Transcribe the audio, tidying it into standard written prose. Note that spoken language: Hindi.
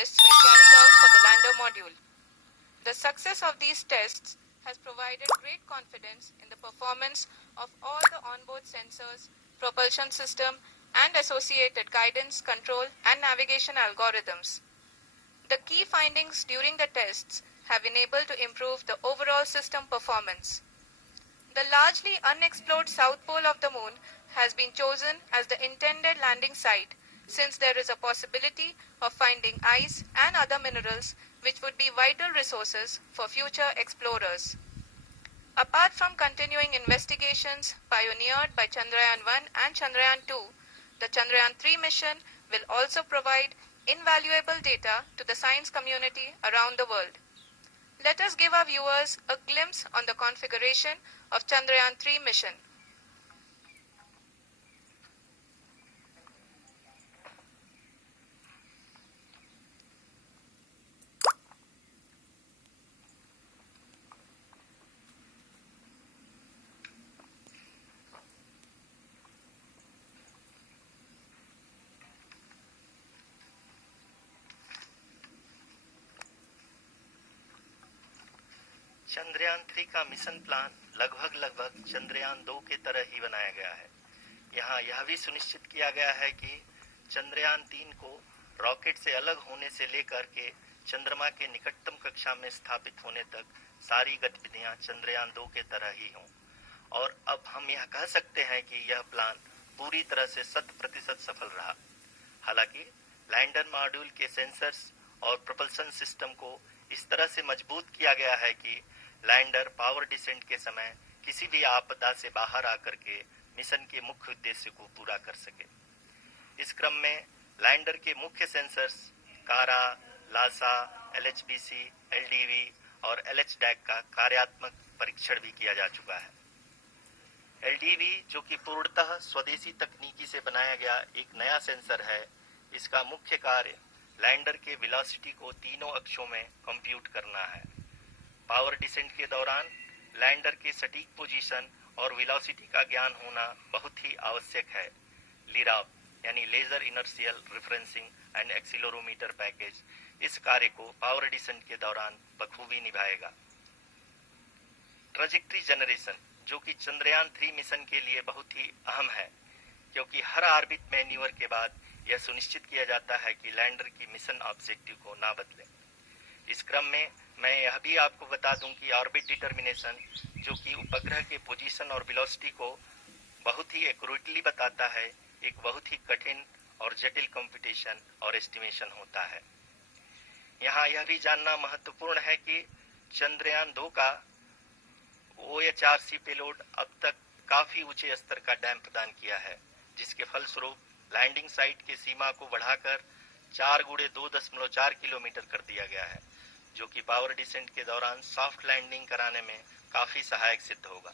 tests were carried out for the lander module. The success of these tests has provided great confidence in the performance of all the onboard sensors, propulsion system, and associated guidance, control, and navigation algorithms. The key findings during the tests have enabled to improve the overall system performance. The largely unexplored south pole of the moon has been chosen as the intended landing site, since there is a possibility of finding ice and other minerals which would be vital resources for future explorers. Apart from continuing investigations pioneered by Chandrayaan-1 and Chandrayaan-2, the Chandrayaan-3 mission will also provide invaluable data to the science community around the world. Let us give our viewers a glimpse on the configuration of Chandrayaan-3 mission. Chandrayaan 3 का मिशन प्लान लगभग चंद्रयान 2 के तरह ही बनाया गया है। यहाँ यह भी सुनिश्चित किया गया है कि चंद्रयान 3 को रॉकेट से अलग होने से लेकर के चंद्रमा के निकटतम कक्षा में स्थापित होने तक सारी गतिविधियां चंद्रयान 2 के तरह ही हों। और अब हम यह कह सकते हैं कि यह प्लान पूरी तरह से 100% सफल रहा। हालांकि लैंडर मॉड्यूल के सेंसर्स और प्रोपल्शन सिस्टम को इस तरह से मजबूत किया गया है कि लैंडर पावर डिसेंट के समय किसी भी आपदा से बाहर आकर के मिशन के मुख्य उद्देश्य को पूरा कर सके। इस क्रम में लैंडर के मुख्य सेंसर्स कारा, लासा, LHBC, LDV और LHDAC का कार्यात्मक परीक्षण भी किया जा चुका है। LDV, जो कि पूर्णतः स्वदेशी तकनीकी से बनाया गया एक नया सेंसर है, इसका मुख्य कार्य लैंडर के वेलोसिटी को तीनों अक्षों में कंप्यूट करना है। पावर डिसेंट के दौरान लैंडर के सटीक पोजीशन और वेलोसिटी का ज्ञान होना बहुत ही आवश्यक है। लिराव यानी laser inertial referencing and accelerometer package इस कार्य को पावर डिसेंट के दौरान बखूबी निभाएगा। ट्रैजेक्टरी जनरेशन, जो कि चंद्रयान 3 मिशन के लिए बहुत ही अहम है, क्योंकि हर ऑर्बिट मैन्यूवर के बाद यह सुनिश्चित किया जाता है कि लैंडर की मिशन ऑब्जेक्टिव को ना बदले। इस क्रम में मैं यह भी आपको बता दूं कि ऑर्बिट डिटर्मिनेशन, जो कि उपग्रह के पोजीशन और वेलोसिटी को बहुत ही एक्यूरेटली बताता है, एक बहुत ही कठिन और जटिल कंप्यूटेशन और एस्टिमेशन होता है। यहाँ यह भी जानना महत्वपूर्ण है कि चंद्रयान 2 का OHRC पेलोड अब तक काफी ऊंचे स्तर का डैम्प प्रदान किया है, जिसके फलस्वरूप लैंडिंग साइट की सीमा को बढ़ाकर 4 गुणे 2.4 किलोमीटर कर दिया गया है, जो कि पावर डिसेंट के दौरान सॉफ्ट लैंडिंग कराने में काफी सहायक सिद्ध होगा।